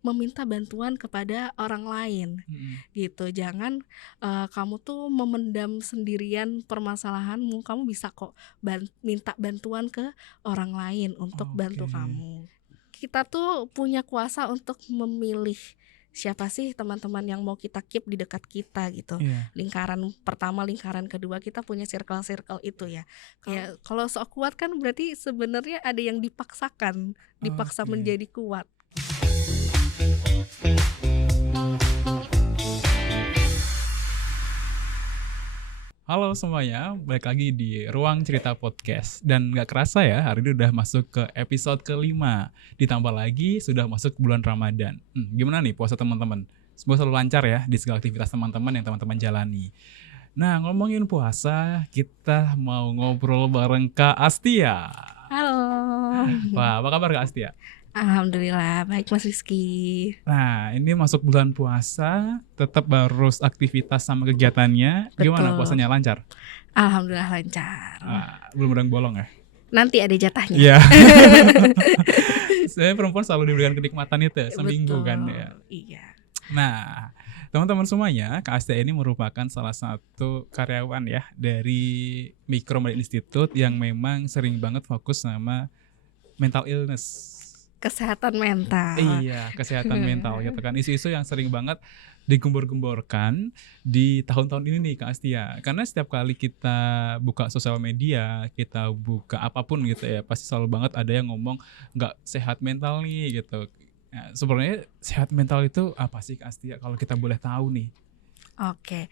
meminta bantuan kepada orang lain Mhm. gitu. Jangan, kamu tuh memendam sendirian permasalahanmu, kamu bisa kok minta bantuan ke orang lain untuk bantu Oke. kamu. Kita tuh punya kuasa untuk memilih siapa sih teman-teman yang mau kita keep di dekat kita gitu. Iya. Lingkaran pertama, lingkaran kedua, kita punya circle-circle itu ya. Ya kalau sok kuat kan berarti sebenarnya ada yang dipaksakan, dipaksa Oke. menjadi kuat. Halo semuanya, balik lagi di Ruang Cerita Podcast. Dan gak kerasa ya, hari ini udah masuk ke episode ke-5. Ditambah lagi sudah masuk bulan Ramadan. Gimana nih puasa teman-teman? Semoga selalu lancar ya di segala aktivitas teman-teman yang teman-teman jalani. Nah, ngomongin puasa, kita mau ngobrol bareng Kak Astia. Halo. Wah, apa kabar Kak Astia? Alhamdulillah, baik Mas Rizky. Nah, ini masuk bulan puasa, tetap harus aktivitas sama kegiatannya. Gimana Betul. puasanya, lancar? Alhamdulillah lancar. Belum ada yang bolong ya? Nanti ada jatahnya. Iya. Saya perempuan selalu diberikan kenikmatan itu ya, seminggu Betul, kan ya. iya. Nah, teman-teman semuanya, Kak Astia ini merupakan salah satu karyawan ya dari Micro Media Institute yang memang sering banget fokus sama mental illness. Kesehatan mental. Iya, kesehatan mental gitu kan. Isu-isu yang sering banget digembor-gemborkan di tahun-tahun ini nih Kak Astia. Karena setiap kali kita buka sosial media, kita buka apapun gitu ya, pasti selalu banget ada yang ngomong nggak sehat mental nih gitu. Nah, sebenarnya sehat mental itu apa sih Kak Astia kalau kita boleh tahu nih? Oke.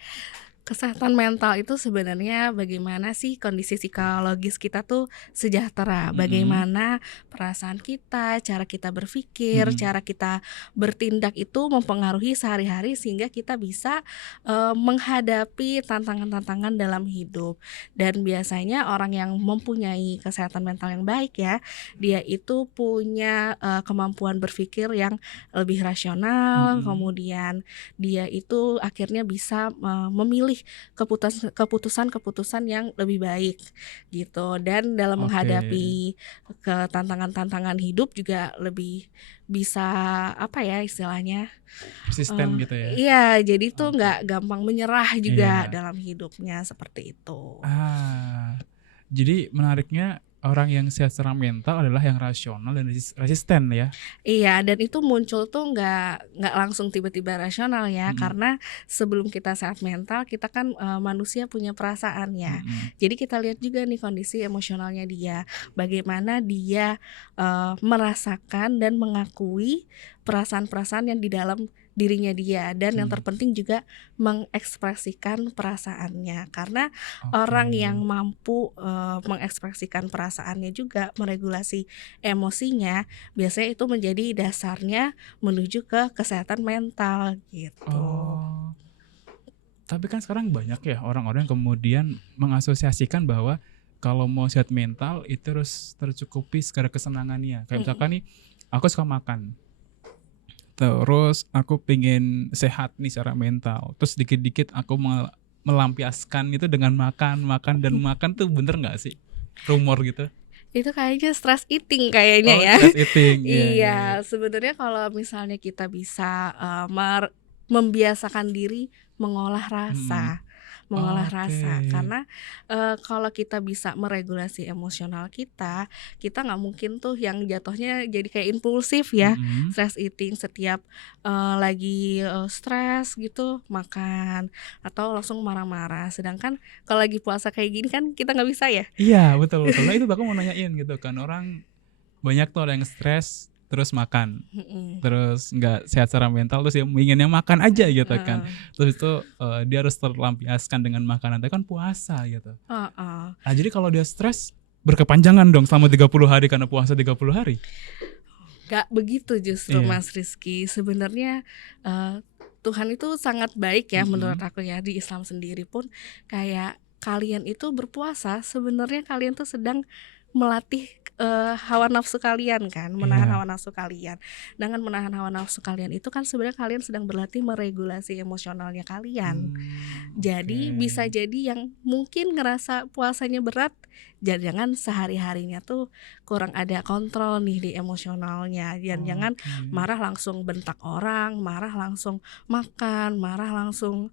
Kesehatan mental itu sebenarnya bagaimana sih kondisi psikologis kita tuh sejahtera, bagaimana perasaan kita, cara kita berpikir, cara kita bertindak itu mempengaruhi sehari-hari sehingga kita bisa menghadapi tantangan-tantangan dalam hidup. Dan biasanya orang yang mempunyai kesehatan mental yang baik ya, dia itu punya kemampuan berpikir yang lebih rasional, kemudian dia itu akhirnya bisa memilih keputusan-keputusan yang lebih baik gitu, dan dalam menghadapi tantangan-tantangan hidup juga lebih bisa apa ya istilahnya, Persisten gitu ya? iya jadi tuh nggak gampang menyerah juga Iya. dalam hidupnya seperti itu. Jadi menariknya orang yang sehat secara mental adalah yang rasional dan resisten ya? Iya, dan itu muncul tuh nggak langsung tiba-tiba rasional ya, karena sebelum kita sehat mental kita kan manusia punya perasaan ya. Jadi kita lihat juga nih kondisi emosionalnya dia, bagaimana dia merasakan dan mengakui perasaan-perasaan yang di dalam dirinya dia, dan yang terpenting juga mengekspresikan perasaannya. Karena orang yang mampu mengekspresikan perasaannya juga meregulasi emosinya, biasanya itu menjadi dasarnya menuju ke kesehatan mental gitu. Oh. Tapi kan sekarang banyak ya orang-orang yang kemudian mengasosiasikan bahwa kalau mau sehat mental itu harus tercukupi segala kesenangannya. Kayak misalkan nih, aku suka makan. Terus aku pengen sehat nih secara mental. Terus dikit-dikit aku melampiaskan itu dengan makan tuh bener nggak sih? Rumor gitu. Itu kayaknya stress eating kayaknya ya. Stress eating. Iya, sebenarnya kalau misalnya kita bisa membiasakan diri mengolah rasa. Karena kalau kita bisa meregulasi emosional kita nggak mungkin tuh yang jatuhnya jadi kayak impulsif ya. Stress eating setiap lagi stres gitu makan atau langsung marah-marah. Sedangkan kalau lagi puasa kayak gini kan kita nggak bisa ya. Iya, betul. Nah itu aku mau nanyain gitu kan, orang banyak tuh orang yang stres terus makan, terus nggak sehat secara mental, terus ya inginnya makan aja gitu kan. Terus itu dia harus terlampiaskan dengan makanan, itu kan puasa gitu. Nah jadi kalau dia stres berkepanjangan dong selama 30 hari karena puasa 30 hari? Gak begitu justru Mas Rizky. Sebenarnya Tuhan itu sangat baik ya menurut aku ya. Di Islam sendiri pun kayak kalian itu berpuasa, sebenarnya kalian tuh sedang melatih hawa nafsu kalian kan, menahan hawa nafsu kalian. Dengan menahan hawa nafsu kalian itu kan sebenarnya kalian sedang berlatih meregulasi emosionalnya kalian. Jadi bisa jadi yang mungkin ngerasa puasanya berat, jangan-jangan sehari-harinya tuh kurang ada kontrol nih di emosionalnya, jangan-jangan Oke. marah langsung bentak orang, marah langsung makan, marah langsung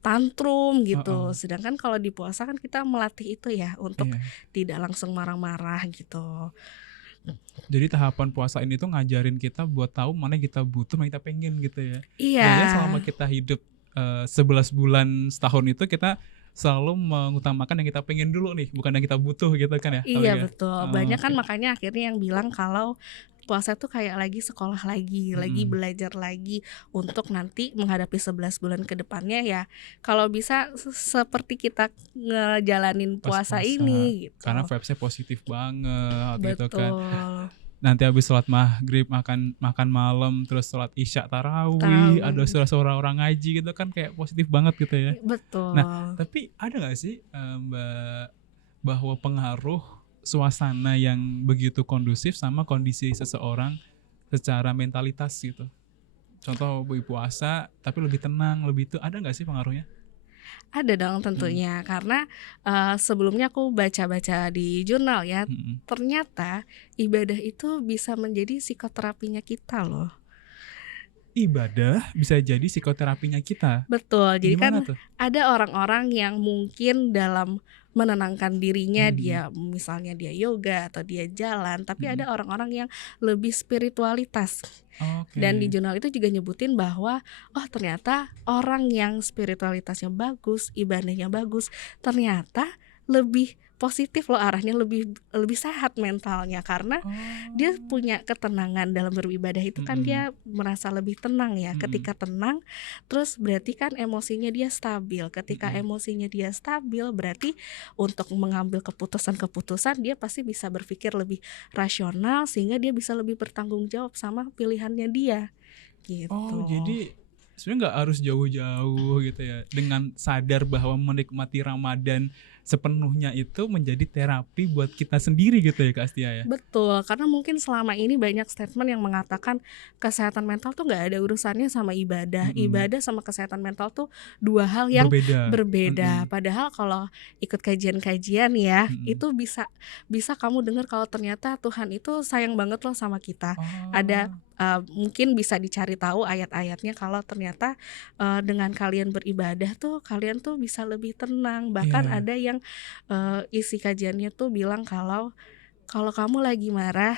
tantrum gitu. Heeh. Sedangkan kalau di puasa kan kita melatih itu ya untuk Iya. tidak langsung marah-marah gitu. Jadi tahapan puasa ini tuh ngajarin kita buat tahu mana yang kita butuh, mana yang kita pengen gitu ya. Iya, Jangan-jangan selama kita hidup 11 bulan setahun itu kita selalu mengutamakan yang kita pengen dulu nih, bukan yang kita butuh gitu kan ya iya kali ya? betul. Banyak kan Oke. makanya akhirnya yang bilang kalau puasa tuh kayak lagi sekolah lagi Mhm. belajar lagi untuk nanti menghadapi 11 bulan ke depannya ya kalau bisa seperti kita ngejalanin Pas puasa puasa, ini gitu. karena vibes-nya positif banget gitu kan. Betul. Nanti habis sholat maghrib, makan makan malam, terus sholat isya tarawih, ada Tarawih. suara-suara orang ngaji gitu kan kayak positif banget gitu ya. Nah, Betul. tapi ada nggak sih, Mbak, bahwa pengaruh suasana yang begitu kondusif sama kondisi seseorang secara mentalitas gitu? Contoh puasa tapi lebih tenang, lebih itu ada nggak sih pengaruhnya? Ada dong Mhm, tentunya karena, sebelumnya aku baca-baca di jurnal ya, mhm. ternyata ibadah itu bisa menjadi psikoterapinya kita loh. Ibadah bisa jadi psikoterapinya kita, Betul, jadi kan gimana tuh? ada orang-orang yang mungkin dalam menenangkan dirinya Mhm, dia misalnya dia yoga atau dia jalan, tapi mhm. ada orang-orang yang lebih spiritualitas. Dan di Oke, jurnal itu juga nyebutin bahwa, oh ternyata orang yang spiritualitasnya bagus, ibadahnya bagus, ternyata lebih positif loh arahnya, lebih lebih sehat mentalnya karena dia oh, punya ketenangan dalam beribadah itu kan mhm, dia merasa lebih tenang ya, mhm, ketika tenang terus berarti kan emosinya dia stabil, ketika mhm. emosinya dia stabil berarti untuk mengambil keputusan-keputusan dia pasti bisa berpikir lebih rasional sehingga dia bisa lebih bertanggung jawab sama pilihannya dia, Oh, gitu. jadi sebenarnya nggak harus jauh-jauh gitu ya, dengan sadar bahwa menikmati Ramadan sepenuhnya itu menjadi terapi buat kita sendiri gitu ya, Kak Astia ya? Betul, karena mungkin selama ini banyak statement yang mengatakan kesehatan mental tuh nggak ada urusannya sama ibadah. Mhm, Ibadah sama kesehatan mental tuh dua hal yang berbeda, berbeda. mhm, Padahal kalau ikut kajian-kajian ya, mhm. itu bisa bisa kamu dengar kalau ternyata Tuhan itu sayang banget loh sama kita. Ada Oh, mungkin bisa dicari tahu ayat-ayatnya kalau ternyata dengan kalian beribadah tuh kalian tuh bisa lebih tenang. Bahkan iya, ada yang isi kajiannya tuh bilang kalau kamu lagi marah,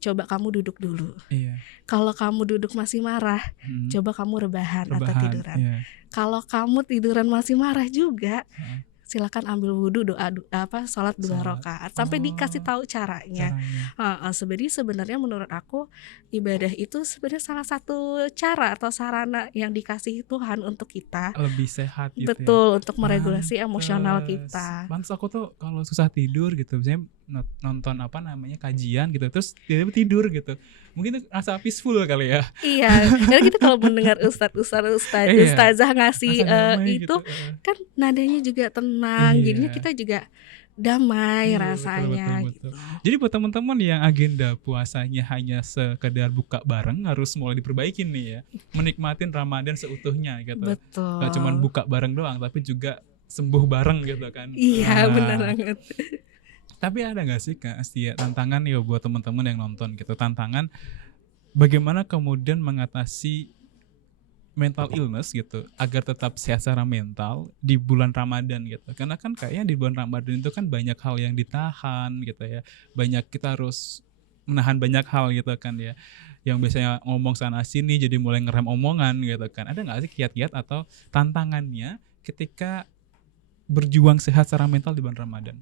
coba kamu duduk dulu. iya, Kalau kamu duduk masih marah, mhm, coba kamu rebahan atau rebahan, tiduran. iya, Kalau kamu tiduran masih marah juga, heeh, silakan ambil wudhu, doa salat 2 salat. rakaat sampai dikasih Oh, tahu caranya. caranya, Heeh, sebenarnya menurut aku ibadah itu sebenarnya salah satu cara atau sarana yang dikasih Tuhan untuk kita. lebih sehat gitu ya. Betul, untuk meregulasi emosional Pantes, kita. pantes aku tuh kalau susah tidur gitu, misalnya nonton apa namanya, kajian gitu, terus tiba-tiba tidur gitu. Mungkin itu rasa peaceful kali ya? Iya, karena kita kalau mendengar Iya, ustazah ngasih, rasa damai itu gitu, heeh. kan nadanya juga tenang, jadinya Iya, kita juga damai iya, betul, betul, rasanya betul. gitu. Jadi buat teman-teman yang agenda puasanya hanya sekedar buka bareng harus mulai diperbaikin nih ya, menikmatin Ramadan seutuhnya gitu. Nggak cuman Betul. buka bareng doang, tapi juga sembuh bareng gitu kan. Iya, bener Wah. banget. Tapi ada nggak sih Kak Astia tantangan ya buat teman-teman yang nonton gitu, tantangan bagaimana kemudian mengatasi mental illness gitu agar tetap sehat secara mental di bulan Ramadan gitu. Karena kan kayaknya di bulan Ramadan itu kan banyak hal yang ditahan gitu ya. Banyak kita harus menahan banyak hal gitu kan ya. Yang biasanya ngomong sana sini jadi mulai ngerem omongan gitu kan. Ada nggak sih kiat-kiat atau tantangannya ketika berjuang sehat secara mental di bulan Ramadan?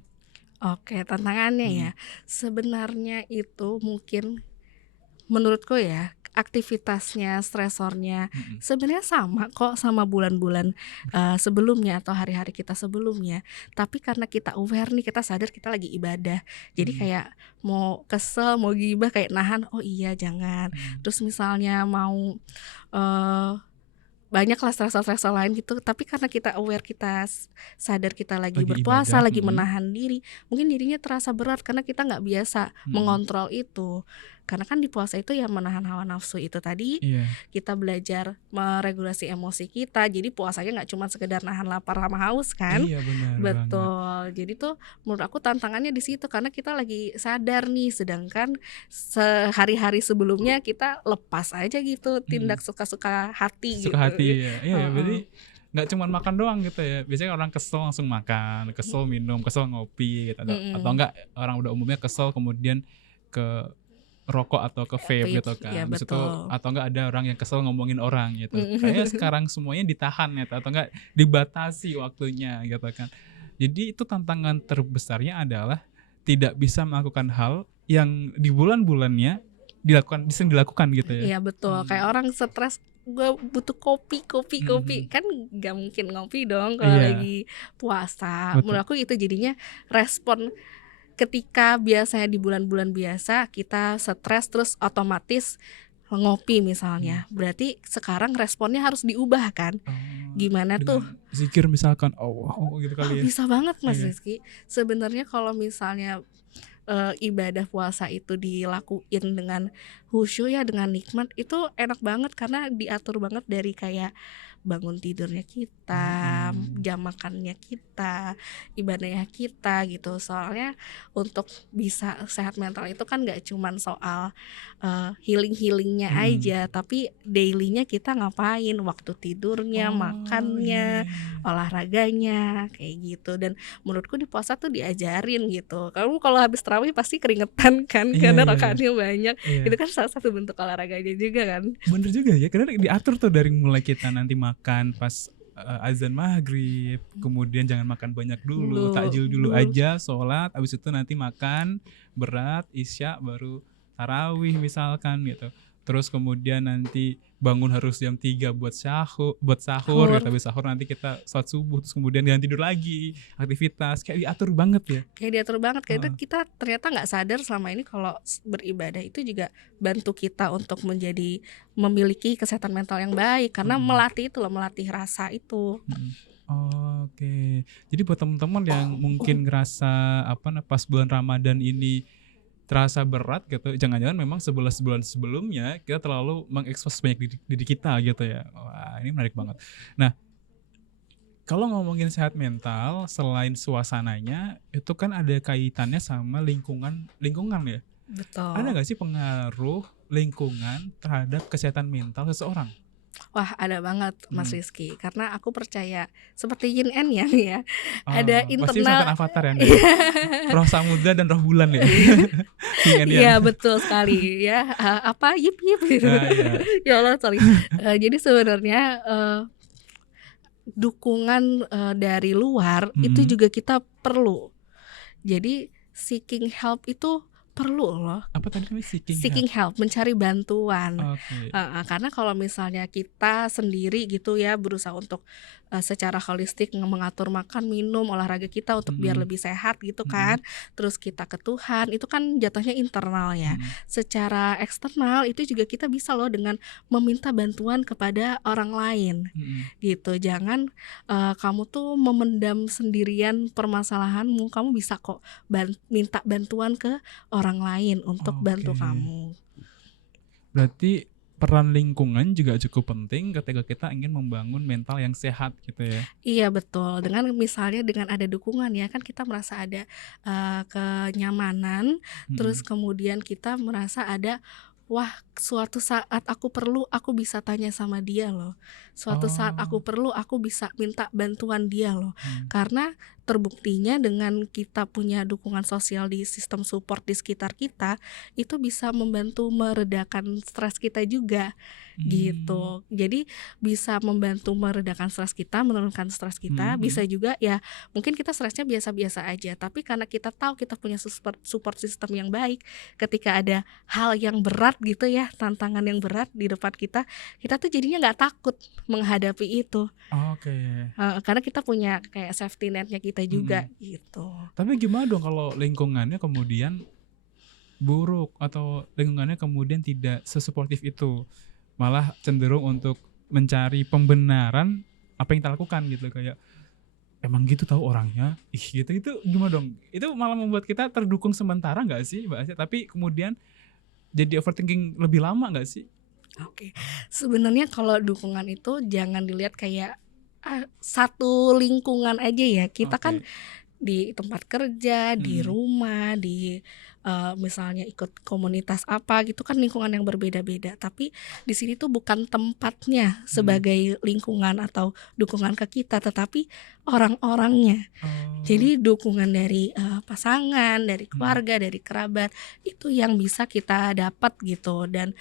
Oke, tantangannya ya, Mhm, sebenarnya itu mungkin menurutku ya, aktivitasnya, stresornya mhm, sebenarnya sama kok sama bulan-bulan, sebelumnya atau hari-hari kita sebelumnya. Tapi karena kita aware nih, kita sadar kita lagi ibadah. Jadi mhm, kayak mau kesel, mau gibah kayak nahan, "Oh iya jangan." mhm. Terus misalnya mau, eee, banyaklah stresor-stresor lain gitu, tapi karena kita aware, kita sadar kita lagi Lagi berpuasa, ibadah, lagi mhm, menahan diri, mungkin dirinya terasa berat karena kita nggak biasa mhm, mengontrol itu. Karena kan di puasa itu ya menahan hawa nafsu itu tadi, Iya. kita belajar meregulasi emosi kita. Jadi puasanya nggak cuma sekedar nahan lapar sama haus kan. Iya benar banget. Betul. Jadi tuh menurut aku tantangannya di situ karena kita lagi sadar nih, sedangkan sehari-hari sebelumnya kita lepas aja gitu Mhm. tindak suka-suka hati Suka gitu. hati ya. Iya ya, Heeh. berarti nggak cuman makan doang gitu ya. Biasanya orang kesel langsung makan, kesel minum, kesel ngopi gitu, atau Mhm. enggak orang udah umumnya kesel kemudian ke rokok atau ke vape Vape, gitu iya kan. Habis itu betul. atau enggak ada orang yang kesel ngomongin orang gitu. Kayaknya Mhm. sekarang semuanya ditahan ya atau enggak dibatasi waktunya gitu kan. Jadi itu tantangan terbesarnya adalah tidak bisa melakukan hal yang di bulan-bulannya sering dilakukan gitu ya. Iya betul, kayak Mmm, orang stres, "Gue butuh kopi kopi mhm kopi." mhm. Kan nggak mungkin ngopi dong kalau Iya, lagi puasa. betul. Menurut aku itu jadinya respon ketika biasanya di bulan-bulan biasa kita stres terus otomatis ngopi Mmm. misalnya, berarti sekarang responnya harus diubah kan. Oh, Gimana tuh? dengan zikir misalkan, Allah Allah gitu Oh, kali ya? bisa banget Mas Iya. Rizky. Sebenarnya kalau misalnya ibadah puasa itu dilakuin dengan khusyuk ya, dengan nikmat, itu enak banget karena diatur banget dari kayak bangun tidurnya kita, Mhm. jam makannya kita, ibadahnya kita gitu. Soalnya untuk bisa sehat mental itu kan nggak cuman soal, healing-healing-nya Mhm. aja, tapi daily-nya kita ngapain, waktu tidurnya, Oh, iya makannya, iya iya. olahraganya, kayak gitu. Dan menurutku di puasa tuh diajarin gitu. Kamu kalau habis tarawih pasti keringetan kan Iya karena iya iya. rakaatnya banyak. Iya. Itu kan salah satu bentuk olahraganya juga kan. Bener juga ya, karena diatur tuh dari mulai kita nanti makan pas, azan maghrib, kemudian jangan makan banyak dulu, Dulu takjil dulu dulu aja, sholat, habis itu nanti makan berat, isya, baru tarawih misalkan gitu. Terus kemudian nanti bangun harus jam 3 buat sahur gitu, sahur, habis sahur nanti kita sholat subuh, terus kemudian jangan tidur lagi, aktivitas, kayak diatur banget ya. kayak diatur banget. Kayak itu Heeh. kita ternyata nggak sadar selama ini kalau beribadah itu juga bantu kita untuk memiliki kesehatan mental yang baik karena Mhm. melatih itu loh, melatih rasa itu. Mhm. Oke. Jadi buat teman-teman yang mungkin ngerasa pas bulan Ramadan ini terasa berat gitu, jangan-jangan memang 11 bulan sebelumnya kita terlalu mengekspos banyak diri diri kita gitu ya. Wah, ini menarik banget. Nah, kalau ngomongin sehat mental selain suasananya, itu kan ada kaitannya sama lingkungan lingkungan ya? Ada Betul. nggak sih pengaruh lingkungan terhadap kesehatan mental seseorang? Wah, ada banget Mas Mhm. Rizky, karena aku percaya seperti yin and yang ya, ada Oh, pasti bisa nonton internal. Avatar ya Anda ya? Iya. Roh samudra dan roh bulan ya? Yin and yang. Iya betul sekali ya, apa, "Yip yip" gitu. Ah, iya. Ya Allah sorry, jadi sebenarnya, dukungan, dari luar itu Mhm. juga kita perlu. Jadi seeking help itu perlu loh. Apa tadi namanya seeking help? Seeking help, mencari bantuan. Oke. Heeh, karena kalau misalnya kita sendiri gitu ya berusaha untuk, secara holistik mengatur makan, minum, olahraga kita untuk biar Mhm lebih sehat gitu mhm kan, terus kita ke Tuhan, itu kan jatuhnya internal ya. mhm. Secara eksternal itu juga kita bisa loh dengan meminta bantuan kepada orang lain, Mhm. gitu. Jangan, kamu tuh memendam sendirian permasalahanmu, kamu bisa kok minta bantuan ke orang lain untuk bantu Oke. kamu. Berarti peran lingkungan juga cukup penting ketika kita ingin membangun mental yang sehat gitu ya? Iya betul, dengan misalnya dengan ada dukungan ya, kan kita merasa ada, kenyamanan, terus Mhm. kemudian kita merasa ada, "Wah, suatu saat aku perlu, aku bisa tanya sama dia loh. Suatu saat aku Oh, perlu, aku bisa minta bantuan dia loh." mhm. Karena terbuktinya dengan kita punya dukungan sosial di sistem support di sekitar kita, itu bisa membantu meredakan stres kita juga, Mmm, gitu. Jadi bisa membantu meredakan stres kita, menurunkan stres mhm kita, bisa mhm. juga ya mungkin kita stresnya biasa-biasa aja, tapi karena kita tahu kita punya support support system yang baik, ketika ada hal yang berat gitu ya, tantangan yang berat di depan kita, kita tuh jadinya nggak takut menghadapi itu, Oke, karena kita punya kayak safety net-nya kita juga mhm. gitu. Tapi gimana dong kalau lingkungannya kemudian buruk atau lingkungannya kemudian tidak sesuportif itu? Malah cenderung untuk mencari pembenaran apa yang kita lakukan gitu, kayak, "Emang gitu tahu orangnya, ih gitu." Itu gimana dong? Itu malah membuat kita terdukung sementara nggak sih Mbak Asya? Tapi kemudian jadi overthinking lebih lama nggak sih? Oke. Sebenarnya kalau dukungan itu jangan dilihat kayak satu lingkungan aja ya. Kita kan Oke. di tempat kerja, di Mhm. rumah, di misalnya ikut komunitas apa gitu kan lingkungan yang berbeda-beda. Tapi di sini tuh bukan tempatnya Mhm. sebagai lingkungan atau dukungan ke kita, tetapi orang-orangnya. Oh. Jadi dukungan dari pasangan, dari Mhm. keluarga, dari kerabat itu yang bisa kita dapat gitu. Dan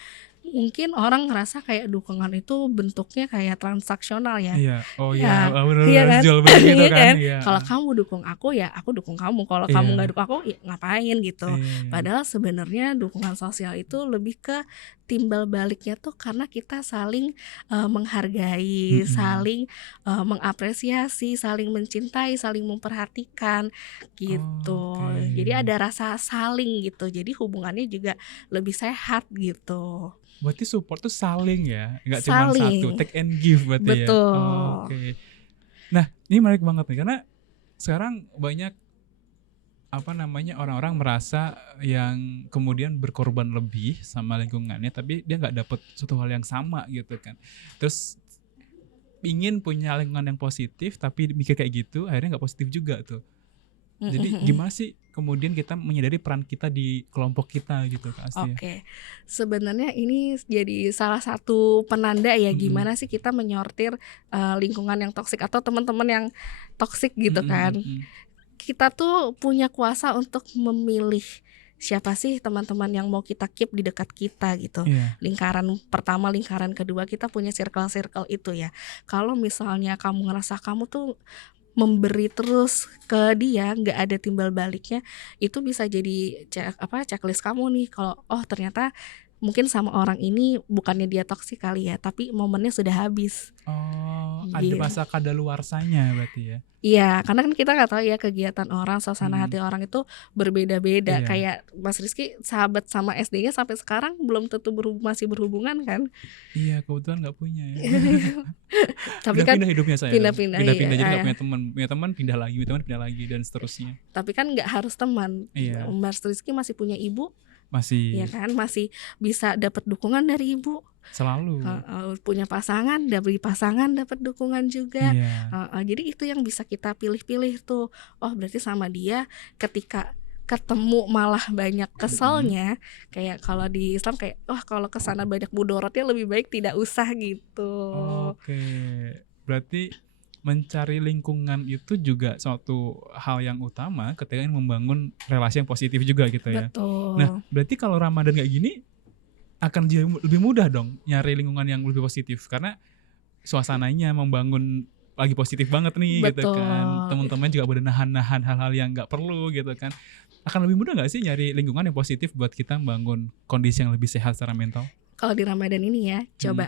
mungkin orang ngerasa kayak dukungan itu bentuknya kayak transaksional ya. Iya. Oh iya, Ya, bener iya bener kan? jual beli gitu Iya kan? kan? Iya, Kalau heeh. kamu dukung aku, ya aku dukung kamu, kalau kamu nggak Iya. dukung aku, ya ngapain gitu. Iya iya. Padahal sebenarnya dukungan sosial itu lebih ke timbal baliknya tuh karena kita saling menghargai, Mhm. saling mengapresiasi, saling mencintai, saling memperhatikan gitu. Oke. Jadi ada rasa saling gitu. Jadi hubungannya juga lebih sehat gitu. Berarti support tuh saling ya, nggak cuman satu, Saling, take and give berarti ya? betul. Oke. Nah, ini menarik banget nih karena sekarang banyak apa namanya, orang-orang merasa yang kemudian berkorban lebih sama lingkungannya, tapi dia nggak dapet suatu hal yang sama gitu kan. Terus ingin punya lingkungan yang positif, tapi mikir kayak gitu, akhirnya nggak positif juga tuh. Mhm Jadi mhm. gimana sih kemudian kita menyadari peran kita di kelompok kita gitu Kak Astia? Oke, sebenarnya ini jadi salah satu penanda ya Mhm. gimana sih kita menyortir lingkungan yang toksik atau teman-teman yang toksik gitu Mhm kan. mhm mhm. Kita tuh punya kuasa untuk memilih siapa sih teman-teman yang mau kita keep di dekat kita gitu. Iya. Lingkaran pertama, lingkaran kedua, kita punya circle-circle itu ya. Kalau misalnya kamu ngerasa kamu tuh memberi terus ke dia, nggak ada timbal baliknya, itu bisa jadi checklist kamu nih kalau, oh ternyata mungkin sama orang ini bukannya dia toksik kali ya, tapi momennya sudah habis, Oh, ada gitu. masa kadaluarsanya berarti ya? Iya, karena kan kita nggak tahu ya kegiatan orang, suasana hati Mhm. orang itu berbeda-beda. Iya. Kayak Mas Rizky sahabat sama SD-nya sampai sekarang belum tentu masih berhubungan kan. Iya, kebetulan nggak punya ya. Tapi kan Pindah-pindah hidupnya saya tuh, pindah-pindah ya, pindah-pindah jadi nggak punya teman punya teman pindah lagi dan seterusnya. tapi kan nggak harus teman. Iya, Mas Rizky masih punya ibu, ya masih kan, masih bisa dapat dukungan dari ibu. selalu. Heeh, punya pasangan, dari pasangan dapat dukungan juga. Iya. Heeh, jadi itu yang bisa kita pilih-pilih tuh. Oh, berarti sama dia ketika ketemu malah banyak Mhm. keselnya, kayak kalau di Islam kayak, wah kalau kesana banyak mudorotnya lebih baik tidak usah gitu. Oke, berarti mencari lingkungan itu juga suatu hal yang utama ketika ingin membangun relasi yang positif juga gitu ya. Nah, Betul. berarti kalau Ramadan kayak gini akan jauh lebih mudah dong nyari lingkungan yang lebih positif karena suasananya membangun lagi positif banget nih gitu kan. Betul. Teman-teman juga pada nahan-nahan hal-hal yang nggak perlu gitu kan. Akan lebih mudah nggak sih nyari lingkungan yang positif buat kita membangun kondisi yang lebih sehat secara mental? Kalau di Ramadan ini ya, Mhm. coba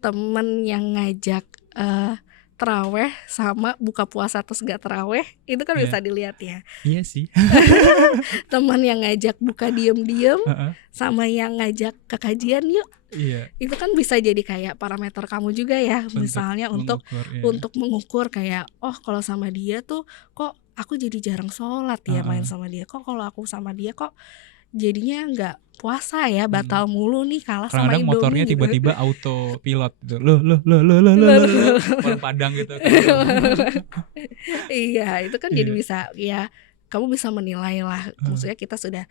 temen yang ngajak taraweh sama buka puasa terus gak taraweh, itu kan Iya. bisa dilihat ya. Iya sih. Teman yang ngajak buka diem-diem Heeh. sama yang ngajak ke kajian yuk, Iya, itu kan bisa jadi kayak parameter kamu juga ya, untuk misalnya untuk mengukur ya. untuk mengukur kayak, oh kalau sama dia tuh kok aku jadi jarang sholat ya main Heeh. sama dia, kok kalau aku sama dia kok jadinya nggak puasa ya, Mhm. batal mulu nih kalah sama Kadang-kadang motornya Indomie gitu. tiba-tiba autopilot gitu, loh, orang Padang gitu kan, loh. Iya, itu kan jadi Iya, bisa ya, kamu bisa menilai lah, heeh, maksudnya kita sudah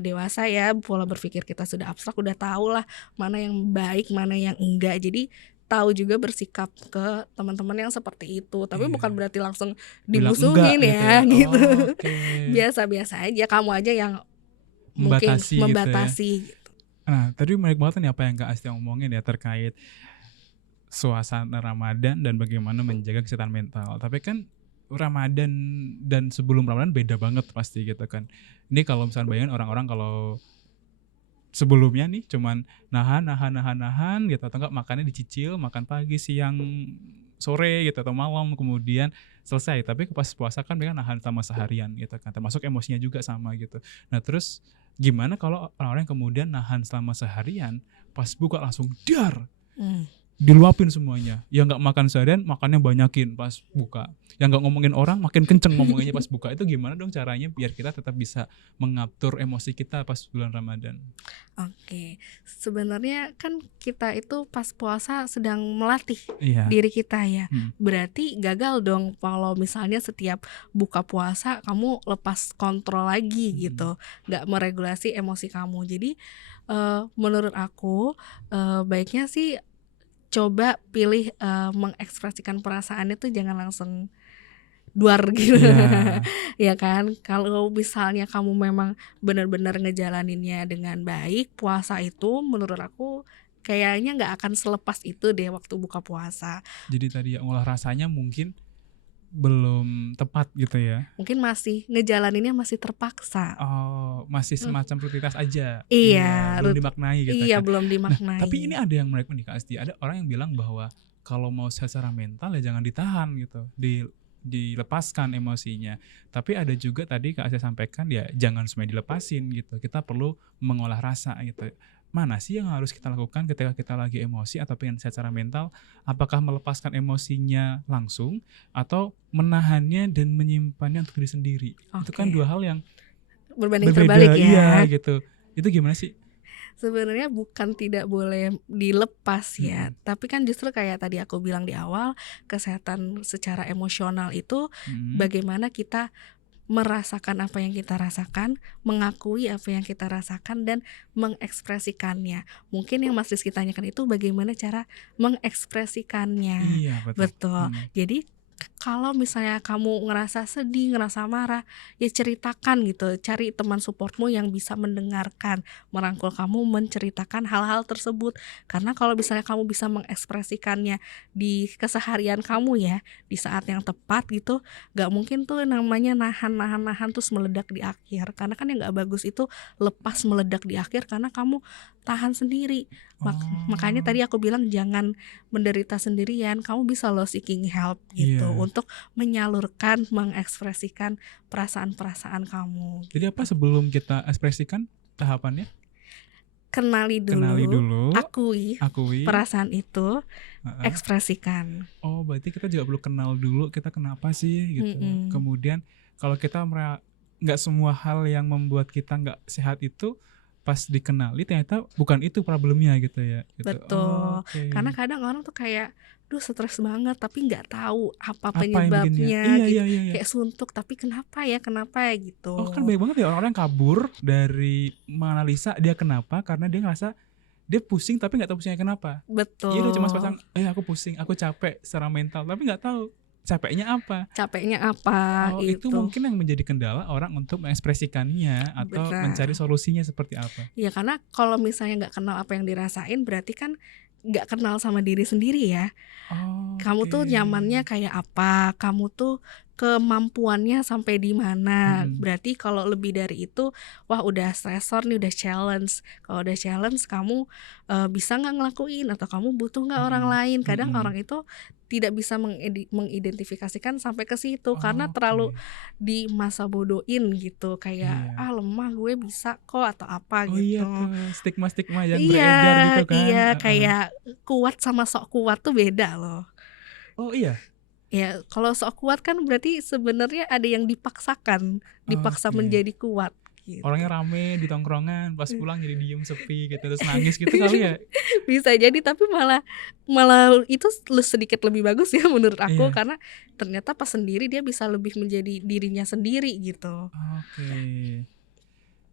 dewasa ya, pola berpikir kita sudah abstrak, udah tahu lah mana yang baik, mana yang enggak. Jadi tahu juga bersikap ke teman-teman yang seperti itu, tapi bukan iya. berarti langsung Bilang enggak dimusuhin gitu ya? ya gitu. Oke, Biasa-biasa aja, kamu aja yang mungkin membatasi gitu ya. membatasi gitu. Nah, tadi menarik banget nih apa yang Kak Astia omongin ya terkait suasana Ramadan dan bagaimana menjaga kesehatan mental. Tapi kan Ramadan dan sebelum Ramadan beda banget pasti gitu kan. Ini kalau misalnya bayangin orang-orang kalau sebelumnya nih cuman nahan gitu atau enggak makannya dicicil, makan pagi, siang, sore gitu atau malam kemudian selesai. Tapi pas puasa kan mereka nahan selama seharian gitu kan, termasuk emosinya juga sama gitu. Nah terus gimana kalau orang-orang yang kemudian nahan selama seharian, pas buka langsung dar, Mmm. diluapin semuanya. Yang nggak makan seharian makannya banyakin pas buka. Yang nggak ngomongin orang makin kenceng ngomonginnya pas buka. Itu gimana dong caranya biar kita tetap bisa mengatur emosi kita pas bulan Ramadan? Oke, sebenarnya kan kita itu pas puasa sedang melatih Iya. diri kita ya. Hmm. Berarti gagal dong kalau misalnya setiap buka puasa kamu lepas kontrol lagi gitu, nggak meregulasi emosi kamu. Jadi menurut aku baiknya sih coba pilih mengekspresikan perasaannya tuh jangan langsung duar gitu. Iya. Ya kan, kalau misalnya kamu memang benar-benar ngejalaninnya dengan baik, puasa itu menurut aku kayaknya nggak akan selepas itu deh waktu buka puasa. Jadi tadi ya ngolah rasanya mungkin belum tepat gitu ya. Mungkin masih ngejalaninnya masih terpaksa. Oh, masih semacam rutinitas aja. Iya, Iya, belum dimaknai gitu iya kan. belum Nah, tapi ini dimaknai. ada yang menarik nih Kak Asti. Ada orang yang bilang bahwa kalau mau secara mental ya jangan ditahan gitu. Dilepaskan emosinya. Tapi ada juga tadi Kak Asti sampaikan ya jangan semuanya dilepasin gitu. Kita perlu mengolah rasa gitu. Mana sih yang harus kita lakukan ketika kita lagi emosi atau pengen secara mental? Apakah melepaskan emosinya langsung atau menahannya dan menyimpannya untuk diri sendiri? Itu kan Oke, dua hal yang berbanding terbalik berbeda, iya ya. gitu. Itu gimana sih? Sebenarnya bukan tidak boleh dilepas ya, Mhm, tapi kan justru kayak tadi aku bilang di awal, kesehatan secara emosional itu mhm. bagaimana kita merasakan apa yang kita rasakan, mengakui apa yang kita rasakan dan mengekspresikannya. Mungkin yang Mas Rizky tanyakan itu bagaimana cara mengekspresikannya. Iya betul. Betul. Mhm. Jadi kalau misalnya kamu ngerasa sedih, ngerasa marah, ya ceritakan gitu. Cari teman supportmu yang bisa mendengarkan, merangkul kamu menceritakan hal-hal tersebut. Karena kalau misalnya kamu bisa mengekspresikannya di keseharian kamu ya, di saat yang tepat gitu, gak mungkin tuh namanya nahan terus meledak di akhir. Karena kan yang gak bagus itu lepas meledak di akhir karena kamu tahan sendiri. Makanya Oh, tadi aku bilang jangan menderita sendirian, kamu bisa loh seeking help gitu iya. untuk menyalurkan, mengekspresikan perasaan-perasaan kamu Jadi apa gitu. sebelum kita ekspresikan tahapannya? Kenali Kenali dulu, dulu, akui akui, perasaan itu, heeh. ekspresikan. Oh, berarti kita juga perlu kenal dulu kita kenapa sih gitu. Mhm, Kemudian kalau kita nggak semua hal yang membuat kita nggak sehat itu pas dikenali ternyata bukan itu problemnya gitu ya, gitu. betul. Karena Oke. kadang orang tuh kayak, "Duh stres banget," tapi nggak tahu apa Apa yang bikinnya? penyebabnya Iya iya gitu. iya iya. Kayak suntuk, tapi kenapa ya Oh, kan gitu. banyak banget ya orang-orang yang kabur dari menganalisa dia kenapa, karena dia ngerasa dia pusing tapi nggak tahu pusingnya kenapa. Iya dia cuma Betul, sepasang, aku pusing, aku capek secara mental, tapi nggak tahu capeknya apa. capeknya apa Oh, itu itu. mungkin yang menjadi kendala orang untuk mengekspresikannya atau mencari Benar. solusinya seperti apa. Ya karena kalau misalnya nggak kenal apa yang dirasain berarti kan nggak kenal sama diri sendiri ya. Kamu Oke. tuh nyamannya kayak apa, kamu tuh kemampuannya sampai di mana. Mhm, Berarti kalau lebih dari itu, wah udah stresor nih, udah challenge. Kalau udah challenge kamu, bisa nggak ngelakuin atau kamu butuh nggak orang mhm, lain. Kadang mhm. orang itu tidak bisa mengidentifikasikan sampai ke situ karena terlalu Oke, di masa bodohin gitu, kayak, iya. "Ah lemah gue bisa kok," atau apa Oh iya tuh, gitu. stigma-stigma yang Iya beredar gitu kan, iya, heeh. kayak kuat sama sok kuat tuh beda loh. Oh iya? Ya, kalau sok kuat kan berarti sebenarnya ada yang dipaksakan, dipaksa Oke. menjadi kuat gitu. Orangnya rame di tongkrongan, pas pulang jadi diem, sepi gitu, terus nangis gitu kali ya? Bisa jadi tapi malah malah itu sedikit lebih bagus ya menurut aku Iya, karena ternyata pas sendiri dia bisa lebih menjadi dirinya sendiri gitu. oke.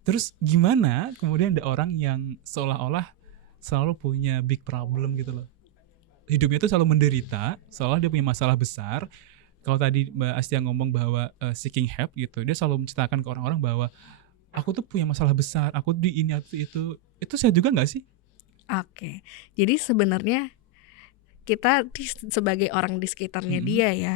Terus gimana kemudian ada orang yang seolah-olah selalu punya big problem gitu loh. Hidupnya tuh selalu menderita, seolah dia punya masalah besar. Kalau tadi Mbak Astia ngomong bahwa, seeking help gitu, dia selalu menceritakan ke orang-orang bahwa, "Aku tuh punya masalah besar, aku di ini, aku tuh itu." Itu saya juga nggak sih? Oke. Jadi sebenarnya kita sebagai orang di sekitarnya Mhm, dia ya,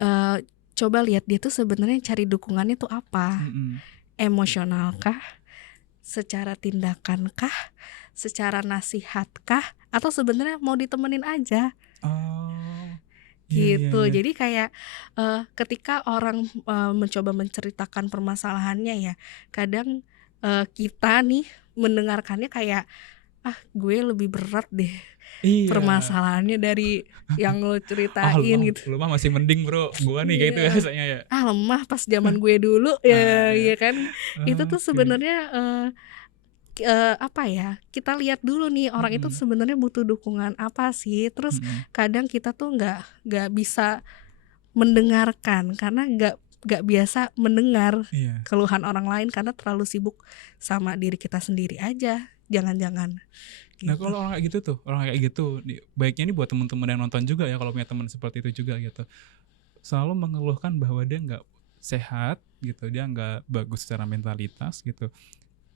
eee, coba lihat dia tuh sebenarnya cari dukungannya tuh apa? mhm. Emosionalkah? Secara tindakankah? Secara nasihatkah? Atau sebenarnya mau ditemenin aja? Oh, iya iya Gitu. iya. Jadi kayak, ketika orang, mencoba menceritakan permasalahannya ya, kadang, kita nih mendengarkannya kayak, gue lebih berat deh Iya. permasalahannya dari yang lo ceritain gitu. Lu mah masih mending bro, gua nih kayak gitu Iya. biasanya ya. Lemah pas zaman gue dulu Ah, ya, iya. ya kan. Itu tuh Oke. sebenarnya apa ya, kita lihat dulu nih orang itu Mm-mm. sebenarnya butuh dukungan apa sih. Terus Mm-mm. kadang kita tuh nggak bisa mendengarkan karena nggak biasa mendengar Iya. keluhan orang lain karena terlalu sibuk sama diri kita sendiri aja. Jangan-jangan Nah gitu. kalau orang kayak gitu tuh, orang kayak gitu, baiknya ini buat teman-teman yang nonton juga ya, kalau punya teman seperti itu juga gitu, selalu mengeluhkan bahwa dia nggak sehat gitu, dia nggak bagus secara mentalitas gitu.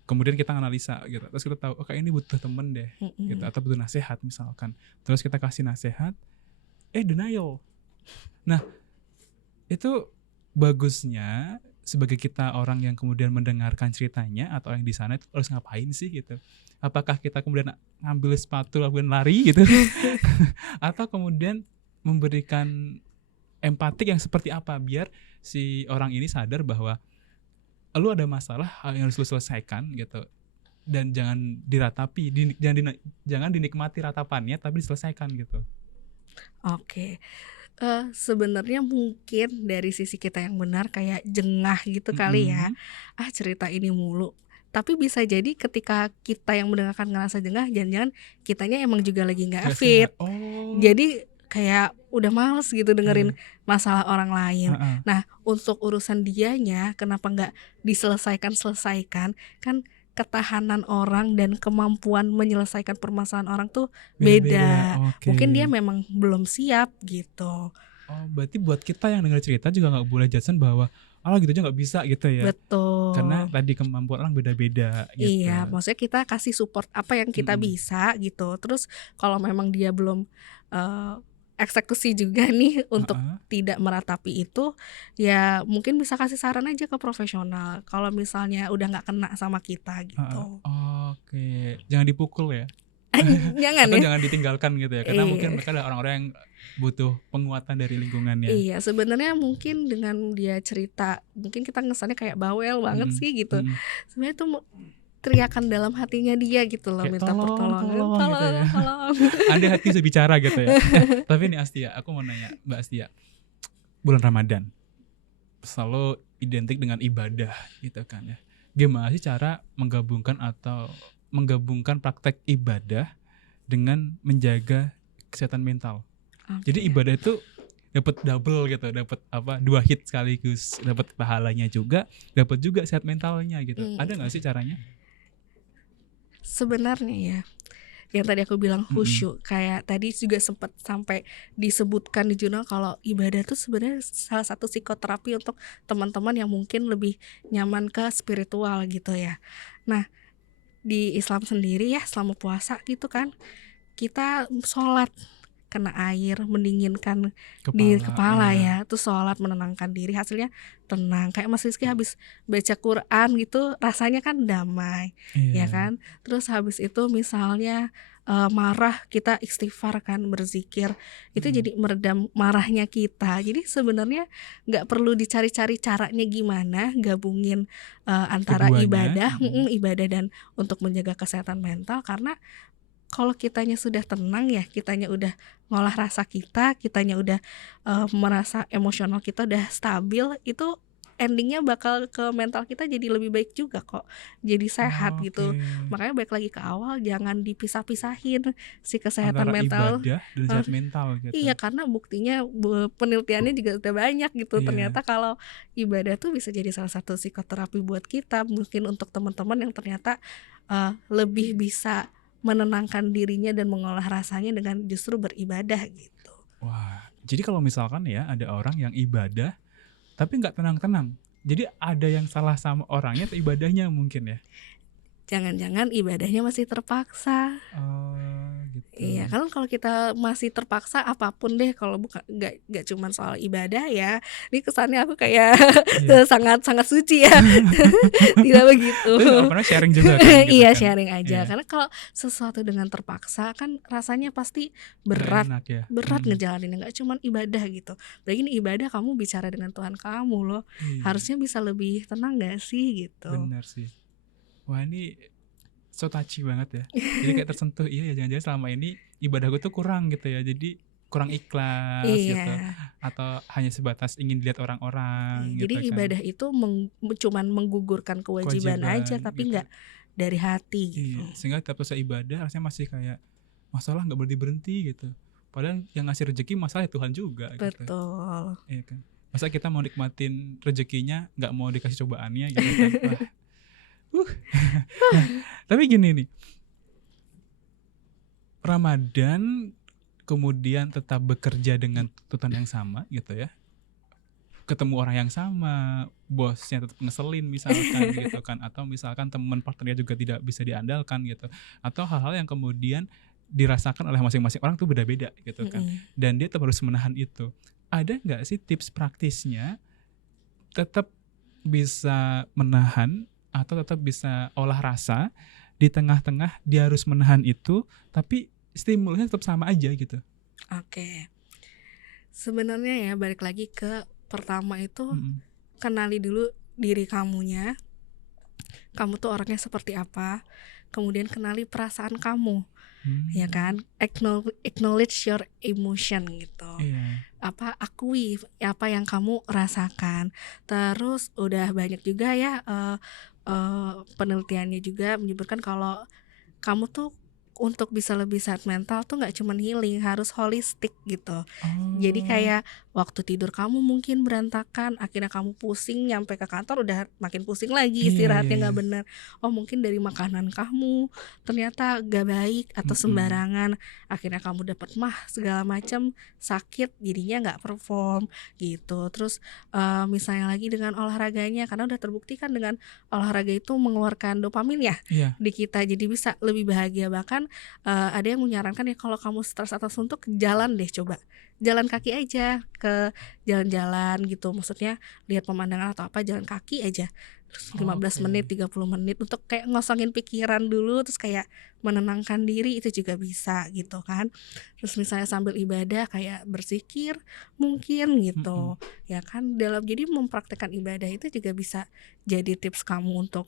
Kemudian kita analisa gitu, terus kita tahu, oke ini butuh temen deh, gitu, Mm-mm. atau butuh nasihat misalkan. Terus kita kasih nasihat, denial. Nah itu bagusnya sebagai kita orang yang kemudian mendengarkan ceritanya atau yang di sana itu harus ngapain sih gitu? Apakah kita kemudian ngambil sepatu lalu lari gitu, atau kemudian memberikan empatik yang seperti apa biar si orang ini sadar bahwa lu ada masalah yang harus lu selesaikan gitu, dan jangan diratapi, jangan dinikmati ratapannya tapi diselesaikan gitu. Oke. Sebenarnya mungkin dari sisi kita yang benar kayak jengah gitu kali ya. Mm-mm. Cerita ini mulu. Tapi bisa jadi ketika kita yang mendengarkan ngerasa jengah, jangan-jangan kitanya emang juga lagi nggak Gak fit. sehat. Oh, Jadi kayak udah males gitu dengerin iya. masalah orang lain. Heeh. Nah, untuk urusan dianya kenapa nggak diselesaikan kan ketahanan orang dan kemampuan menyelesaikan permasalahan orang tuh Beda-beda. beda. Oke. Mungkin dia memang belum siap gitu. Oh, berarti buat kita yang dengar cerita juga nggak boleh judgement bahwa gitu aja nggak bisa gitu ya. Karena Betul. tadi kemampuan orang beda-beda gitu. Iya, maksudnya kita kasih support apa yang kita Mm-mm. bisa gitu. Terus kalau memang dia belum eh, eksekusi juga nih untuk Heeh. tidak meratapi itu, ya mungkin bisa kasih saran aja ke profesional. Kalau misalnya udah nggak kena sama kita Heeh. gitu. Oke. Jangan dipukul ya. Jangan Atau ya. jangan ditinggalkan gitu ya. Karena mungkin Iya. mereka adalah orang-orang yang butuh penguatan dari lingkungannya. Iya, sebenarnya mungkin dengan dia cerita, mungkin kita ngesannya kayak bawel banget Mm-mm. sih gitu. Mm-mm. Sebenarnya tuh teriakan dalam hatinya dia gitu loh, Kayak minta tolong, pertolongan, tolong gitu ya. tolong, tolong. Andai hati bisa bicara gitu ya. Tapi nih Astia, aku mau nanya Mbak Astia. Bulan Ramadan selalu identik dengan ibadah gitu kan ya. Gimana sih cara menggabungkan praktek ibadah dengan menjaga kesehatan mental? Jadi Oke. ibadah itu dapat double gitu, dapat dua hit sekaligus, dapat pahalanya juga, dapat juga sehat mentalnya gitu. Mm, Ada nggak sih caranya? Sebenarnya ya, yang tadi aku bilang Mm-mm. khusyuk, kayak tadi juga sempat sampai disebutkan di jurnal kalau ibadah tuh sebenarnya salah satu psikoterapi untuk teman-teman yang mungkin lebih nyaman ke spiritual gitu ya. Nah, di Islam sendiri ya selama puasa gitu kan, kita sholat kena air mendinginkan di Kepala, kepala iya. ya, terus sholat menenangkan diri, hasilnya tenang. Kayak Mas Rizky habis baca Quran gitu rasanya kan damai, ya Iya. kan. Terus habis itu misalnya marah, kita istighfar kan, berzikir, itu Mm-mm. jadi meredam marahnya kita. Jadi sebenarnya nggak perlu dicari-cari caranya gimana gabungin antara Keduanya. ibadah, Mm-mm. ibadah dan untuk menjaga kesehatan mental. Karena kalau kitanya sudah tenang ya, kitanya udah ngolah rasa kitanya udah merasa emosional kita udah stabil, itu endingnya bakal ke mental kita jadi lebih baik juga kok, jadi sehat Oke. gitu. Makanya balik lagi ke awal, jangan dipisah-pisahin si kesehatan Antara mental. ibadah dan sehat mental gitu. Iya, karena buktinya penelitiannya juga udah banyak gitu. Iya. Ternyata kalau ibadah tuh bisa jadi salah satu psikoterapi buat kita. Mungkin untuk teman-teman yang ternyata lebih bisa menenangkan dirinya dan mengolah rasanya dengan justru beribadah gitu. Wah, jadi kalau misalkan ya ada orang yang ibadah tapi nggak tenang-tenang. Jadi ada yang salah sama orangnya atau ibadahnya mungkin ya? Jangan-jangan ibadahnya masih terpaksa. Oh, Iya, gitu. kan kalau kita masih terpaksa apapun deh, kalau bukan nggak cuman soal ibadah ya. Ini kesannya aku kayak Iya. sangat sangat suci ya. Tidak begitu. Tapi nggak pernah sharing juga kan gitu Iya, kan? sharing aja. Iya. Karena kalau sesuatu dengan terpaksa kan rasanya pasti Nggak berat. enak ya. Berat ngejalaninnya, nggak cuman ibadah gitu. Lagi ini ibadah, kamu bicara dengan Tuhan kamu loh. Iya, Harusnya bisa lebih tenang gak sih gitu. benar sih. Wah ini so touchy banget ya. Jadi kayak tersentuh, iya ya jangan-jangan selama ini ibadahku tuh kurang gitu ya. Jadi kurang ikhlas Iya. gitu atau hanya sebatas ingin dilihat orang-orang Jadi gitu kan. ibadah itu cuman menggugurkan kewajiban aja Kewajiban tapi gitu. nggak dari hati gitu. Iya, sehingga tiap selesai ibadah rasanya masih kayak masalah nggak berhenti-berhenti gitu. Padahal yang ngasih rezeki masalah ya Tuhan juga gitu. Betul. Iya kan. Masa kita mau nikmatin rezekinya nggak mau dikasih cobaannya gitu kan. Wah. Nah, tapi gini nih. Ramadan kemudian tetap bekerja dengan tuntutan yang sama gitu ya. Ketemu orang yang sama, bosnya tetap ngeselin misalkan gitu kan, atau misalkan teman partnernya juga tidak bisa diandalkan gitu, atau hal-hal yang kemudian dirasakan oleh masing-masing orang tuh beda-beda gitu kan, Mm-mm. dan dia tetap harus menahan itu. Ada nggak sih tips praktisnya tetap bisa menahan atau tetap bisa olah rasa di tengah-tengah dia harus menahan itu, tapi stimulusnya tetap sama aja gitu? Oke. Sebenarnya ya balik lagi ke pertama itu Mm-mm. kenali dulu diri kamunya. Kamu tuh orangnya seperti apa? Kemudian kenali perasaan kamu, ya kan? Acknowledge your emotion gitu. Iya. Akui apa yang kamu rasakan. Terus udah banyak juga ya penelitiannya juga menyebutkan kalau kamu tuh untuk bisa lebih sehat mental tuh nggak cuman healing, harus holistik gitu. Jadi Oh. kayak waktu tidur kamu mungkin berantakan, akhirnya kamu pusing, nyampe ke kantor udah makin pusing lagi, Iya iya istirahatnya iya. nggak benar. Oh mungkin dari makanan kamu ternyata gak baik atau Mm-mm. sembarangan, akhirnya kamu dapat segala macam, sakit, jadinya nggak perform gitu. Terus misalnya lagi dengan olahraganya, karena udah terbukti kan dengan olahraga itu mengeluarkan dopamin ya Iya. di kita, jadi bisa lebih bahagia. Bahkan ada yang menyarankan ya kalau kamu stres atau suntuk, jalan deh, coba jalan kaki aja, ke jalan-jalan gitu, maksudnya lihat pemandangan atau apa, jalan kaki aja terus 15 menit, Oke. 30 menit untuk kayak ngosongin pikiran dulu, terus kayak menenangkan diri, itu juga bisa gitu kan. Terus misalnya sambil ibadah kayak berzikir mungkin Mm-mm. gitu ya kan, jadi mempraktekkan ibadah itu juga bisa jadi tips kamu untuk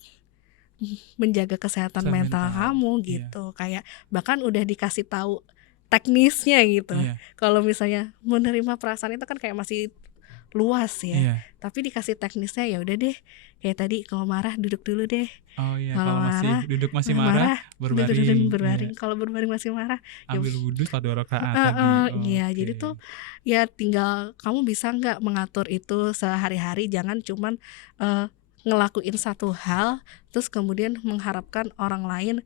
menjaga kesehatan Kesehatan mental mental. kamu Iya. gitu. Kayak bahkan udah dikasih tahu teknisnya gitu. Iya. Kalau misalnya menerima perasaan itu kan kayak masih luas ya. Iya. Tapi dikasih teknisnya, ya udah deh. Kayak tadi kalau marah duduk dulu deh. Oh iya, Kalau kalau masih marah duduk masih marah, marah duduk berbaring. Iya. berbaring. Kalau berbaring masih marah ya Ambil wudhu setelah 2 rakaat tadi. iya. Jadi tuh Oke. ya tinggal kamu bisa nggak mengatur itu sehari-hari, jangan cuman ngelakuin satu hal terus kemudian mengharapkan orang lain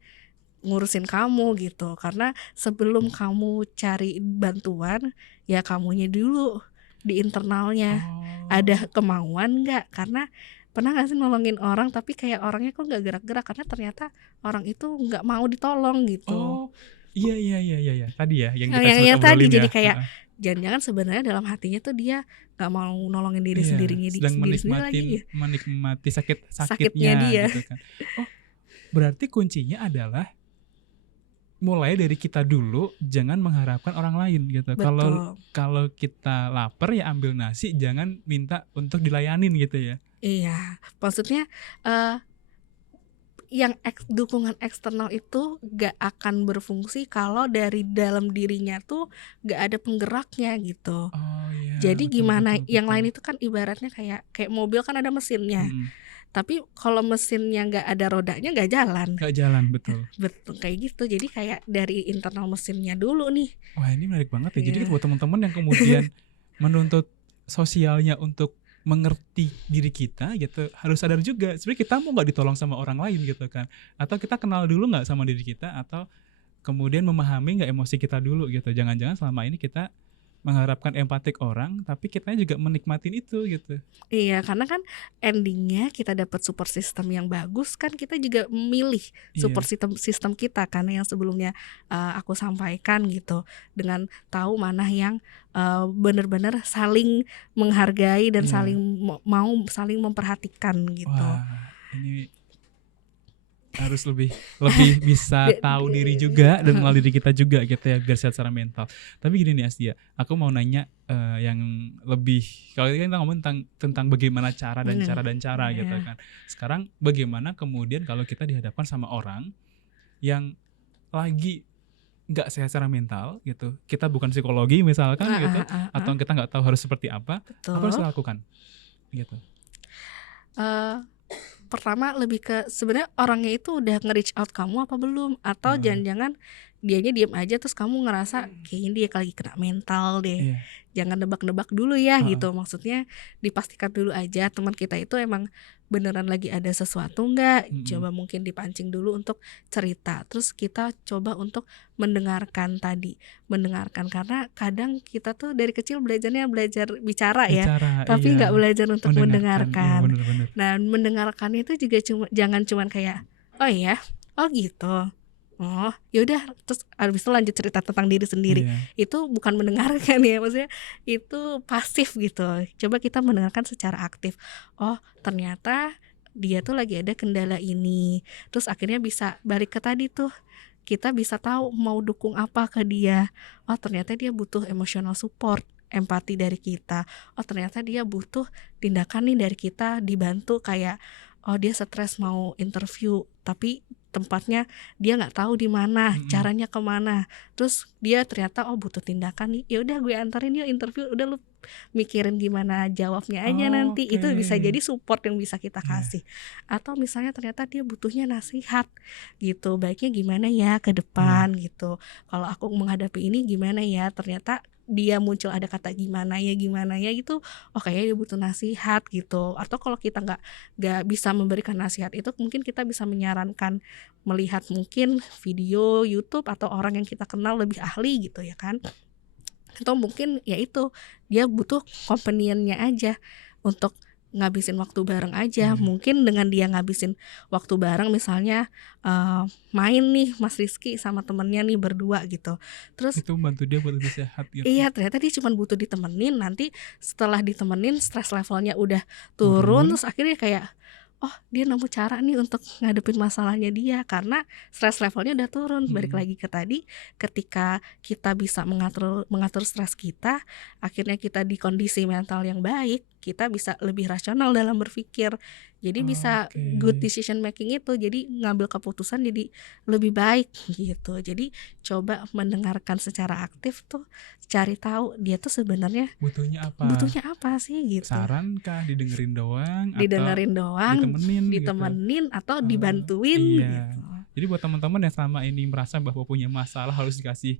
ngurusin kamu gitu. Karena sebelum kamu cari bantuan, ya kamunya dulu di internalnya ada Oh. kemauan nggak. Karena pernah nggak sih nolongin orang tapi kayak orangnya kok nggak gerak-gerak, karena ternyata orang itu nggak mau ditolong gitu. Oh. Iya iya iya iya iya. Tadi ya yang Nah, kita sempat yang tadi obrolin jadi ya. kayak Heeh. jangan-jangan sebenarnya dalam hatinya tuh dia nggak mau nolongin diri Iya, sendirinya, sedang sendiri sendiri lagi ya, menikmati sakitnya sakit-sakitnya dia. gitu kan. Oh, berarti kuncinya adalah mulai dari kita dulu, jangan mengharapkan orang lain gitu. Kalau Betul. kalau kita lapar ya ambil nasi, jangan minta untuk dilayanin gitu ya. Iya, maksudnya yang dukungan eksternal itu gak akan berfungsi kalau dari dalam dirinya tuh gak ada penggeraknya gitu. Oh iya, Jadi betul gimana, betul yang betul. lain itu kan ibaratnya kayak mobil kan ada mesinnya. Mhm. Tapi kalau mesinnya gak ada rodanya gak jalan. Nggak jalan, betul. Betul kayak gitu. Jadi kayak dari internal mesinnya dulu nih. Wah ini menarik banget ya. Jadi Iya. buat teman-teman yang kemudian menuntut sosialnya untuk mengerti diri kita gitu, harus sadar juga sebenarnya kita mau nggak ditolong sama orang lain gitu kan, atau kita kenal dulu nggak sama diri kita, atau kemudian memahami nggak emosi kita dulu gitu. Jangan-jangan selama ini kita mengharapkan empatik orang, tapi kita juga menikmatin itu gitu. Iya, karena kan endingnya kita dapat support system yang bagus kan, kita juga memilih support Iya, system kita kan yang sebelumnya aku sampaikan gitu, dengan tahu mana yang benar-benar saling menghargai dan iya. saling mau saling memperhatikan gitu. Wah, ini harus lebih bisa tahu diri juga dan mengenal diri kita juga gitu ya, biar sehat secara mental. Tapi gini nih Astia, aku mau nanya yang lebih, kalau kita ngomong tentang bagaimana cara gitu Iya. kan. Sekarang bagaimana kemudian kalau kita dihadapkan sama orang yang lagi nggak sehat secara mental gitu, kita bukan psikologi misalkan gitu, atau kita nggak tahu harus seperti apa harus Betul. dilakukan gitu? Pertama lebih ke sebenarnya orangnya itu udah nge-reach out kamu apa belum? Atau Heeh, jangan-jangan dianya diem aja terus kamu ngerasa kayaknya dia lagi kena mental deh. iya, Jangan nebak-nebak dulu ya heeh, gitu. Maksudnya dipastikan dulu aja teman kita itu emang beneran lagi ada sesuatu nggak? mhm, Coba mungkin dipancing dulu untuk cerita. Terus kita coba untuk mendengarkan tadi. Mendengarkan karena kadang kita tuh dari kecil belajarnya belajar bicara ya, bicara, tapi iya, nggak belajar untuk mendengarkan, iya mendengarkan. bener bener, Nah, mendengarkan itu juga jangan cuman kayak, "Oh iya? Oh gitu? Oh, ya udah," terus habis itu lanjut cerita tentang diri sendiri. iya, Itu bukan mendengarkan ya, maksudnya itu pasif gitu. Coba kita mendengarkan secara aktif. Oh, ternyata dia tuh lagi ada kendala ini. Terus akhirnya bisa balik ke tadi tuh, kita bisa tahu mau dukung apa ke dia. Oh, ternyata dia butuh emotional support, empati dari kita. Oh, ternyata dia butuh tindakan nih dari kita, dibantu kayak, oh dia stres mau interview, tapi tempatnya dia nggak tahu di mana, mhm, caranya kemana. Terus dia ternyata oh butuh tindakan nih, ya udah gue anterin yuk interview, udah lu mikirin gimana jawabnya aja nanti. oke, Itu bisa jadi support yang bisa kita iya, kasih. Atau misalnya ternyata dia butuhnya nasihat gitu, baiknya gimana ya ke iya, depan gitu. Kalau aku menghadapi ini gimana ya, ternyata dia muncul ada kata gimana ya gitu, oh kayaknya dia butuh nasihat gitu. Atau kalau kita nggak bisa memberikan nasihat itu, mungkin kita bisa menyarankan melihat mungkin video YouTube atau orang yang kita kenal lebih ahli gitu ya kan. Atau mungkin ya itu, dia butuh companion-nya aja untuk ngabisin waktu bareng aja. iya. Mungkin dengan dia ngabisin waktu bareng misalnya, main nih Mas Rizky sama temennya nih berdua gitu. Terus Itu membantu dia buat lebih sehat gitu, iya, ternyata dia cuman butuh ditemenin, nanti setelah ditemenin stres levelnya udah turun, turun, terus akhirnya kayak, oh dia nemu cara nih untuk ngadepin masalahnya dia, karena stres levelnya udah turun. Balik mhm, lagi ke tadi, ketika kita bisa mengatur mengatur stres kita, akhirnya kita di kondisi mental yang baik, kita bisa lebih rasional dalam berpikir. Jadi bisa oke. good decision making itu, jadi ngambil keputusan jadi lebih baik gitu. Jadi coba mendengarkan secara aktif tuh, cari tahu dia tuh sebenarnya Butuhnya apa? butuhnya apa sih gitu. Saran kah, didengerin doang, atau Didengerin doang, ditemenin gitu? ditemenin atau Oh, dibantuin iya. gitu. Jadi buat teman-teman yang selama ini merasa bahwa punya masalah harus dikasih,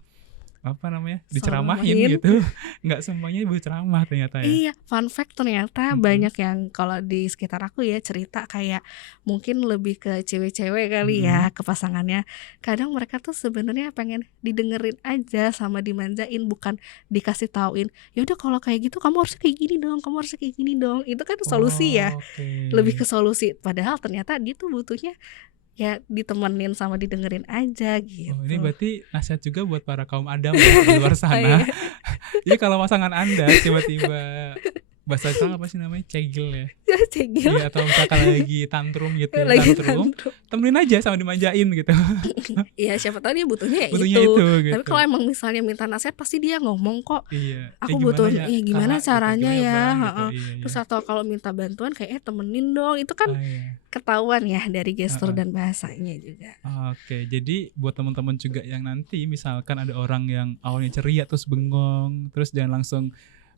apa namanya, diceramahin Saranin. gitu, nggak semuanya butuh ceramah ternyata ya? Iya, fun fact ternyata Mhm, banyak yang kalau di sekitar aku ya cerita kayak mungkin lebih ke cewek-cewek kali mhm. ya, ke pasangannya. Kadang mereka tuh sebenarnya pengen didengerin aja sama dimanjain, bukan dikasih tauin, "Ya udah kalau kayak gitu kamu harusnya kayak gini dong, kamu harusnya kayak gini dong." Itu kan solusi ya, Oke. lebih ke solusi. Padahal ternyata dia tuh butuhnya ya ditemenin sama didengerin aja Oh, ini gitu. berarti nasihat juga buat para kaum Adam ya di luar Oh sana. iya, Jadi kalau pasangan Anda tiba-tiba, bahasa sekarang apa sih namanya, cegil ya? cegil, Iya, atau misalkan lagi tantrum gitu ya, lagi tantrum, tantrum. temenin aja sama dimanjain gitu. Iya, siapa tahu dia butuhnya ya Butuhnya itu. itu Tapi gitu. kalau emang misalnya minta nasihat pasti dia ngomong kok, Iya, "Aku gimana butuh ya iya gimana Kak gitu, caranya gimana ya ya?" Bang gitu, Heeh. iya iya. Terus atau kalau minta bantuan kayak, temenin dong." Itu kan Oh iya, ketahuan ya dari gestur heeh. dan bahasanya juga. Oke, jadi buat teman-teman juga yang nanti misalkan ada orang yang awalnya ceria terus bengong, terus jangan langsung,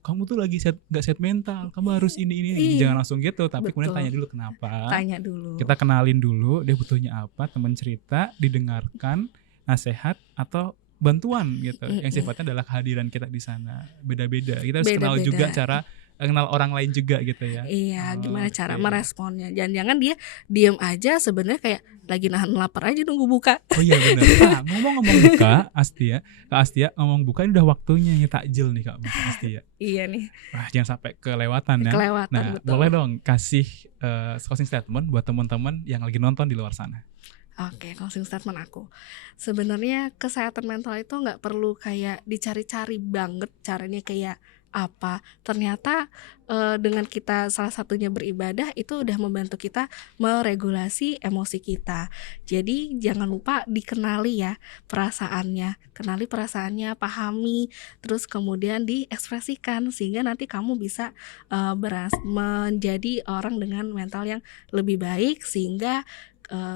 "Kamu tuh lagi nggak sehat mental, kamu harus ini." Iya, Jangan langsung gitu, tapi kemudian betul. tanya dulu kenapa, Tanya dulu. kita kenalin dulu dia butuhnya apa, temen cerita, didengarkan, nasehat, atau bantuan gitu, yang Mhm. sifatnya adalah kehadiran kita di sana. Beda-beda, kita harus kenal juga Beda-beda. cara kenal orang lain juga gitu ya. Iya, gimana cara Oke. meresponnya. Jangan-jangan dia diem aja sebenarnya kayak lagi nahan lapar aja nunggu buka. Oh iya bener. Ah, ngomong-ngomong buka, Astia, Kak Astia, ngomong buka ini udah waktunya nih takjil nih Kak Astia. Iya nih, Wah jangan sampai kelewatan ya. kelewatan Nah betul. boleh dong kasih, closing statement buat teman-teman yang lagi nonton di luar sana. Oke, closing statement aku. Sebenarnya kesehatan mental itu nggak perlu kayak dicari-cari banget caranya kayak apa. Ternyata dengan kita salah satunya beribadah itu udah membantu kita meregulasi emosi kita. Jadi jangan lupa dikenali ya perasaannya, kenali perasaannya, pahami, terus kemudian diekspresikan sehingga nanti kamu bisa menjadi orang dengan mental yang lebih baik sehingga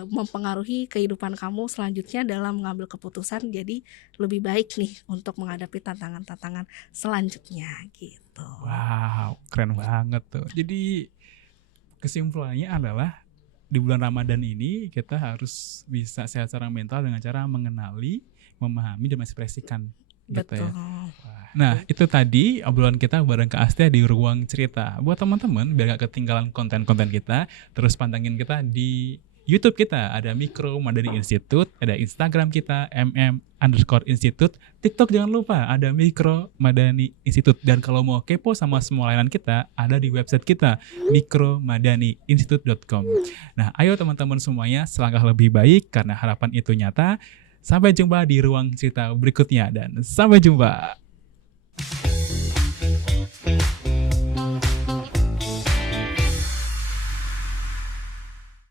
mempengaruhi kehidupan kamu selanjutnya dalam mengambil keputusan jadi lebih baik nih untuk menghadapi tantangan-tantangan selanjutnya gitu. Wow, keren banget tuh. Jadi kesimpulannya adalah di bulan Ramadan ini kita harus bisa sehat secara mental dengan cara mengenali, memahami dan mengekspresikan gitu Betul. ya. Nah, itu tadi obrolan kita bareng Kak Astia di Ruang Cerita. Buat teman-teman biar gak ketinggalan konten-konten kita, terus pantengin kita di YouTube kita, ada Mikro Madani Institute, ada Instagram kita mm_institute, TikTok jangan lupa ada Mikro Madani Institute. Dan kalau mau kepo sama semua layanan kita, ada di website kita mikromadaniinstitute.com. Nah, ayo teman-teman semuanya selangkah lebih baik karena harapan itu nyata. Sampai jumpa di Ruang Cerita berikutnya dan sampai jumpa.